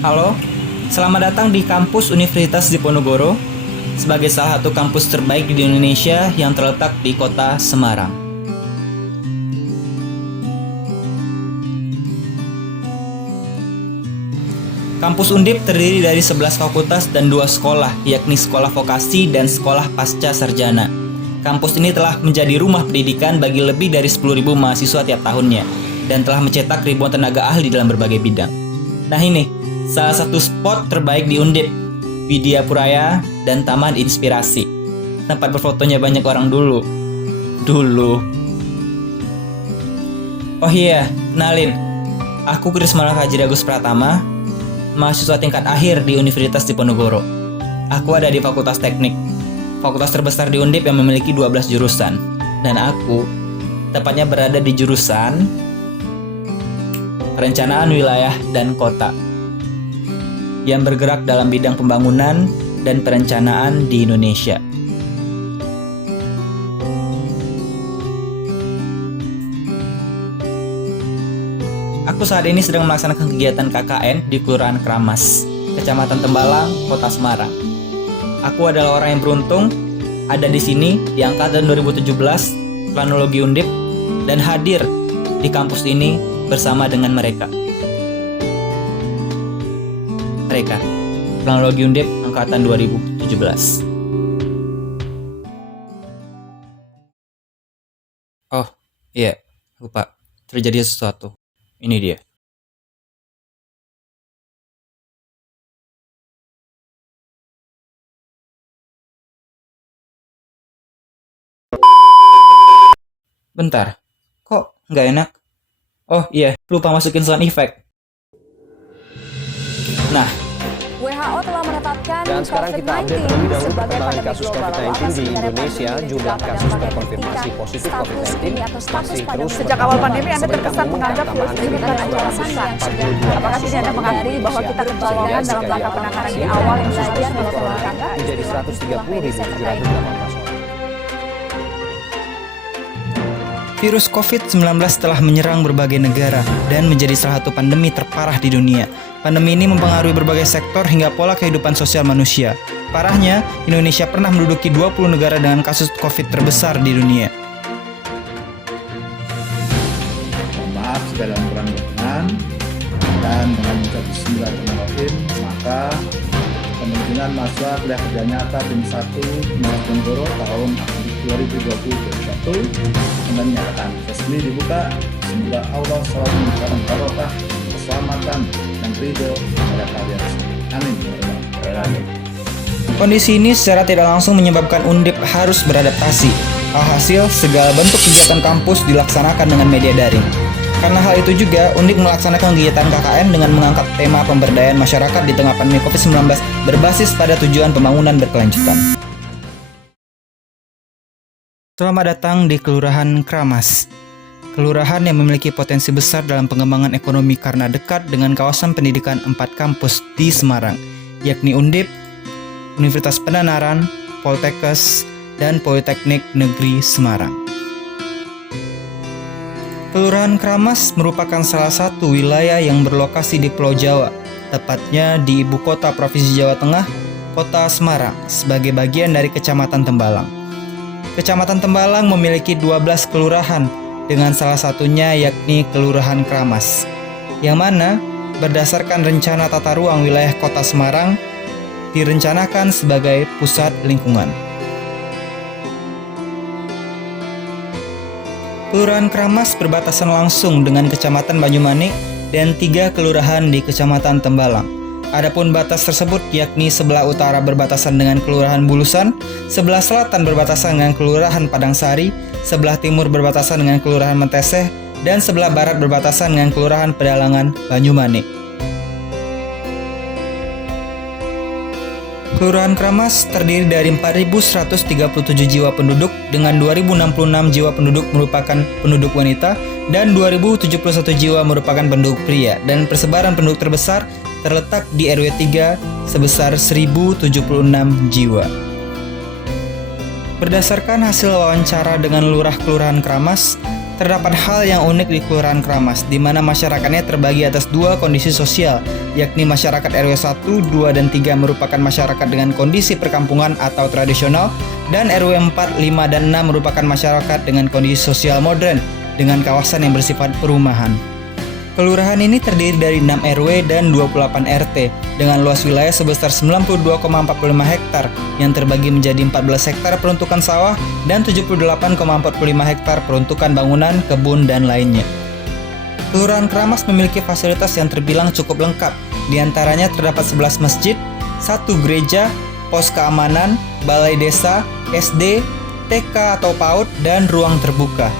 Halo, selamat datang di kampus Universitas Diponegoro sebagai salah satu kampus terbaik di Indonesia yang terletak di kota Semarang. Kampus Undip terdiri dari 11 fakultas dan 2 sekolah, yakni Sekolah Vokasi dan Sekolah Pasca Sarjana. Kampus ini telah menjadi rumah pendidikan bagi lebih dari 10.000 mahasiswa tiap tahunnya dan telah mencetak ribuan tenaga ahli dalam berbagai bidang. Nah ini, salah satu spot terbaik di Undip, Widya Puraya dan Taman Inspirasi. Tempat berfotonya banyak orang dulu. Oh iya, kenalin. Aku Krismala Fajri Agus Pratama, mahasiswa tingkat akhir di Universitas Diponegoro. Aku ada di Fakultas Teknik, fakultas terbesar di Undip yang memiliki 12 jurusan. Dan aku tepatnya berada di jurusan Perencanaan Wilayah dan Kota yang bergerak dalam bidang pembangunan dan perencanaan di Indonesia. Aku saat ini sedang melaksanakan kegiatan KKN di Kelurahan Kramas, Kecamatan Tembalang, Kota Semarang. Aku adalah orang yang beruntung ada di sini di angkatan 2017 Planologi Undip dan hadir di kampus ini bersama dengan mereka. Planologi Undip angkatan 2017. Oh, iya, lupa. Terjadi sesuatu. Ini dia. Bentar, kok nggak enak? Oh iya, lupa masukin sound effect. Nah, WHO telah menetapkan Dan sekarang kita update terlebih COVID-19 dahulu sebagai perkembangan pandemi kasus global. COVID-19 Apa di sebenarnya Indonesia. pandemi Jumlah juga kasus pada terkonfirmasi tingkat positif status COVID-19 ini atau status masih pada terus sejak awal pandemi Anda terkesan menganggap virus ini bukan ancaman besar. Apakah tidak Anda mengakui bahwa kita kecolongan dalam langkah penanganan di awal yang sebagian melakukan menjadi 130.718 orang. virus COVID-19 telah menyerang berbagai negara dan menjadi salah satu pandemi terparah di dunia. Pandemi ini mempengaruhi berbagai sektor hingga pola kehidupan sosial manusia. Parahnya, Indonesia pernah menduduki 20 negara dengan kasus COVID terbesar di dunia. Mohon maaf segala kurang berkenan, dan dengan mengucap Bismillahirrahmanirrahim, maka kemungkinan mahasiswa kuliah kerja nyata tim 1 Diponegoro tahun 2021 dengan dinyatakan resmi dibuka. Semoga Allah selalu memberikan barokah, keselamatan, dan ridho kepada kalian. Amin. Amin. Kondisi ini secara tidak langsung menyebabkan Undip harus beradaptasi. Alhasil, segala bentuk kegiatan kampus dilaksanakan dengan media daring. Karena hal itu juga, Undip melaksanakan kegiatan KKN dengan mengangkat tema pemberdayaan masyarakat di tengah pandemi COVID-19 berbasis pada tujuan pembangunan berkelanjutan. Selamat datang di Kelurahan Kramas. Kelurahan yang memiliki potensi besar dalam pengembangan ekonomi karena dekat dengan kawasan pendidikan 4 kampus di Semarang, yakni Undip, Universitas Penanaran, Poltekkes, dan Politeknik Negeri Semarang. Kelurahan Kramas merupakan salah satu wilayah yang berlokasi di Pulau Jawa, tepatnya di ibu kota Provinsi Jawa Tengah, Kota Semarang, sebagai bagian dari Kecamatan Tembalang. Kecamatan Tembalang memiliki 12 kelurahan, dengan salah satunya yakni Kelurahan Kramas, yang mana berdasarkan rencana tata ruang wilayah Kota Semarang direncanakan sebagai pusat lingkungan. Kelurahan Kramas berbatasan langsung dengan Kecamatan Banyumanik dan 3 kelurahan di Kecamatan Tembalang. Adapun batas tersebut yakni sebelah utara berbatasan dengan Kelurahan Bulusan, sebelah selatan berbatasan dengan Kelurahan Padangsari, sebelah timur berbatasan dengan Kelurahan Menteseh, dan sebelah barat berbatasan dengan Kelurahan Pedalangan Banyumanik. Kelurahan Kramas terdiri dari 4.137 jiwa penduduk dengan 2.066 jiwa penduduk merupakan penduduk wanita dan 2.071 jiwa merupakan penduduk pria, dan persebaran penduduk terbesar terletak di RW 3 sebesar 1.076 jiwa. Berdasarkan hasil wawancara dengan Lurah Kelurahan Kramas, Terdapat hal yang unik di Kelurahan Kramas, di mana masyarakatnya terbagi atas dua kondisi sosial, yakni masyarakat RW 1, 2, dan 3 merupakan masyarakat dengan kondisi perkampungan atau tradisional, dan RW 4, 5, dan 6 merupakan masyarakat dengan kondisi sosial modern, dengan kawasan yang bersifat perumahan. Kelurahan ini terdiri dari 6 RW dan 28 RT dengan luas wilayah sebesar 92,45 hektar yang terbagi menjadi 14 hektar peruntukan sawah dan 78,45 hektar peruntukan bangunan, kebun, dan lainnya. Kelurahan Kramas memiliki fasilitas yang terbilang cukup lengkap. Di antaranya terdapat 11 masjid, 1 gereja, pos keamanan, balai desa, SD, TK atau PAUD, dan ruang terbuka.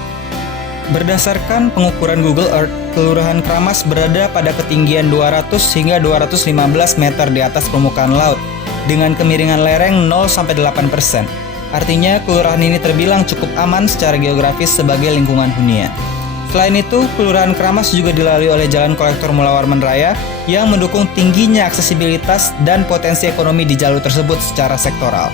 Berdasarkan pengukuran Google Earth, Kelurahan Kramas berada pada ketinggian 200 hingga 215 meter di atas permukaan laut dengan kemiringan lereng 0-8%. Artinya, kelurahan ini terbilang cukup aman secara geografis sebagai lingkungan hunian. Selain itu, Kelurahan Kramas juga dilalui oleh Jalan Kolektor Mula Warman Raya yang mendukung tingginya aksesibilitas dan potensi ekonomi di jalur tersebut secara sektoral.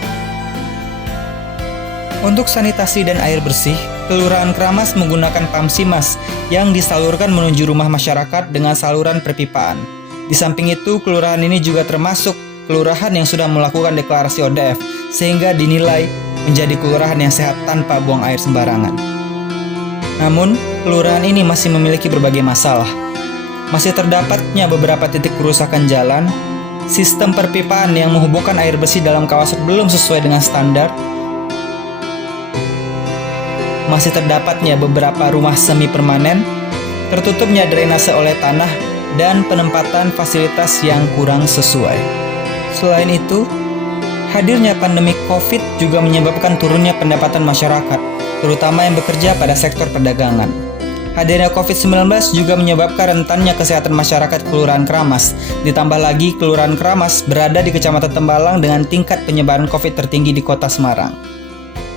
Untuk sanitasi dan air bersih, Kelurahan Kramas menggunakan pam Simas yang disalurkan menuju rumah masyarakat dengan saluran perpipaan. Di samping itu, kelurahan ini juga termasuk kelurahan yang sudah melakukan deklarasi ODF, sehingga dinilai menjadi kelurahan yang sehat tanpa buang air sembarangan. Namun, kelurahan ini masih memiliki berbagai masalah. Masih terdapatnya beberapa titik kerusakan jalan, sistem perpipaan yang menghubungkan air bersih dalam kawasan belum sesuai dengan standar, masih terdapatnya beberapa rumah semi permanen, tertutupnya drainase oleh tanah, dan penempatan fasilitas yang kurang sesuai. Selain itu, hadirnya pandemi COVID juga menyebabkan turunnya pendapatan masyarakat, terutama yang bekerja pada sektor perdagangan. Hadirnya COVID-19 juga menyebabkan rentannya kesehatan masyarakat Kelurahan Kramas. Ditambah lagi, Kelurahan Kramas berada di Kecamatan Tembalang dengan tingkat penyebaran COVID tertinggi di Kota Semarang.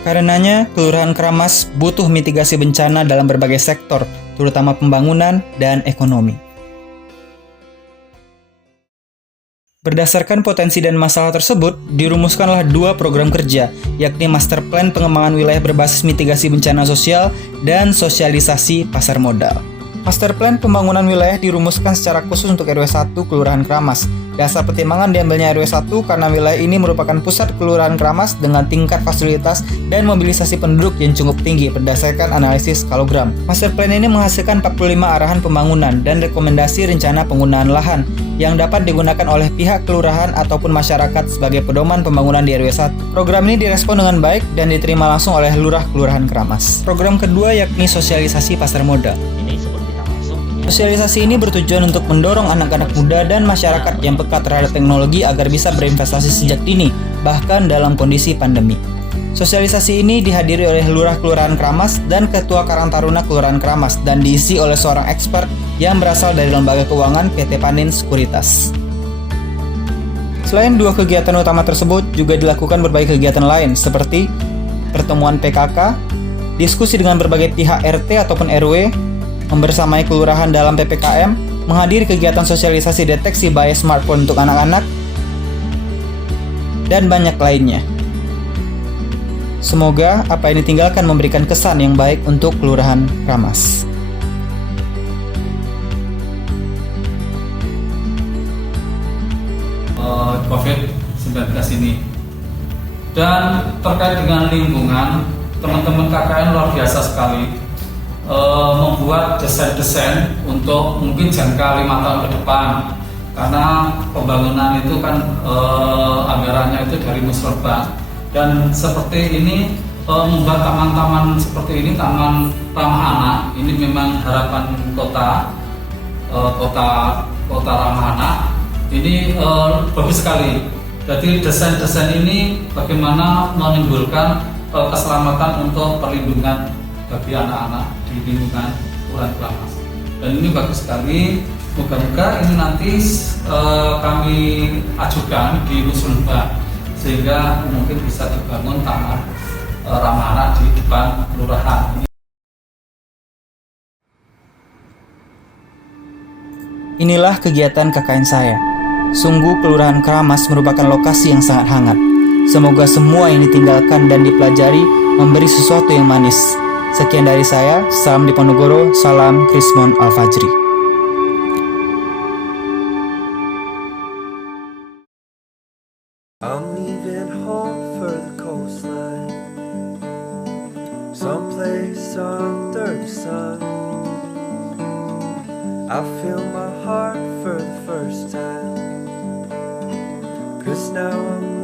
Karenanya, Kelurahan Kramas butuh mitigasi bencana dalam berbagai sektor, terutama pembangunan dan ekonomi. Berdasarkan potensi dan masalah tersebut, dirumuskanlah 2 program kerja, yakni Master Plan Pengembangan Wilayah Berbasis Mitigasi Bencana Sosial dan Sosialisasi Pasar Modal. Master Plan Pembangunan Wilayah dirumuskan secara khusus untuk RW 1 Kelurahan Kramas. Dasar pertimbangan diambilnya RW 1 karena wilayah ini merupakan pusat Kelurahan Kramas dengan tingkat fasilitas dan mobilisasi penduduk yang cukup tinggi berdasarkan analisis skalogram. Master Plan ini menghasilkan 45 arahan pembangunan dan rekomendasi rencana penggunaan lahan yang dapat digunakan oleh pihak kelurahan ataupun masyarakat sebagai pedoman pembangunan di RW 1. Program ini direspon dengan baik dan diterima langsung oleh Lurah Kelurahan Kramas. Program kedua yakni sosialisasi pasar modal. Sosialisasi ini bertujuan untuk mendorong anak-anak muda dan masyarakat yang peka terhadap teknologi agar bisa berinvestasi sejak dini, bahkan dalam kondisi pandemi. Sosialisasi ini dihadiri oleh Lurah Kelurahan Kramas dan Ketua Karang Taruna Kelurahan Kramas dan diisi oleh seorang expert yang berasal dari lembaga keuangan PT Panin Sekuritas. Selain 2 kegiatan utama tersebut, juga dilakukan berbagai kegiatan lain seperti pertemuan PKK, diskusi dengan berbagai pihak RT ataupun RW, membersamai kelurahan dalam PPKM, menghadiri kegiatan sosialisasi deteksi bahaya smartphone untuk anak-anak, dan banyak lainnya. Semoga apa yang ditinggalkan memberikan kesan yang baik untuk Kelurahan Kramas. COVID-19 ini. Dan terkait dengan lingkungan, teman-teman KKN luar biasa sekali. Membuat desain-desain untuk mungkin jangka 5 tahun ke depan, karena pembangunan itu kan anggarannya itu dari Musrembang, dan seperti ini membuat taman-taman seperti ini, taman ramah anak, ini memang harapan kota ramah anak ini bagus sekali. Jadi desain-desain ini bagaimana menimbulkan keselamatan untuk perlindungan bagi anak-anak di lingkungan Kelurahan Kramas, dan ini bagus sekali. Moga-moga ini nanti kami ajukan di Musrembang sehingga mungkin bisa dibangun taman ramah anak di depan kelurahan. Inilah kegiatan KKN saya. Sungguh Kelurahan Kramas merupakan lokasi yang sangat hangat. Semoga semua yang ditinggalkan dan dipelajari memberi sesuatu yang manis. Sekian dari saya, salam Diponegoro, salam Krismon Al-Fajri. I'm leaving home for the coastline, someplace under the sun. I feel my heart for the first time, 'cause now I'm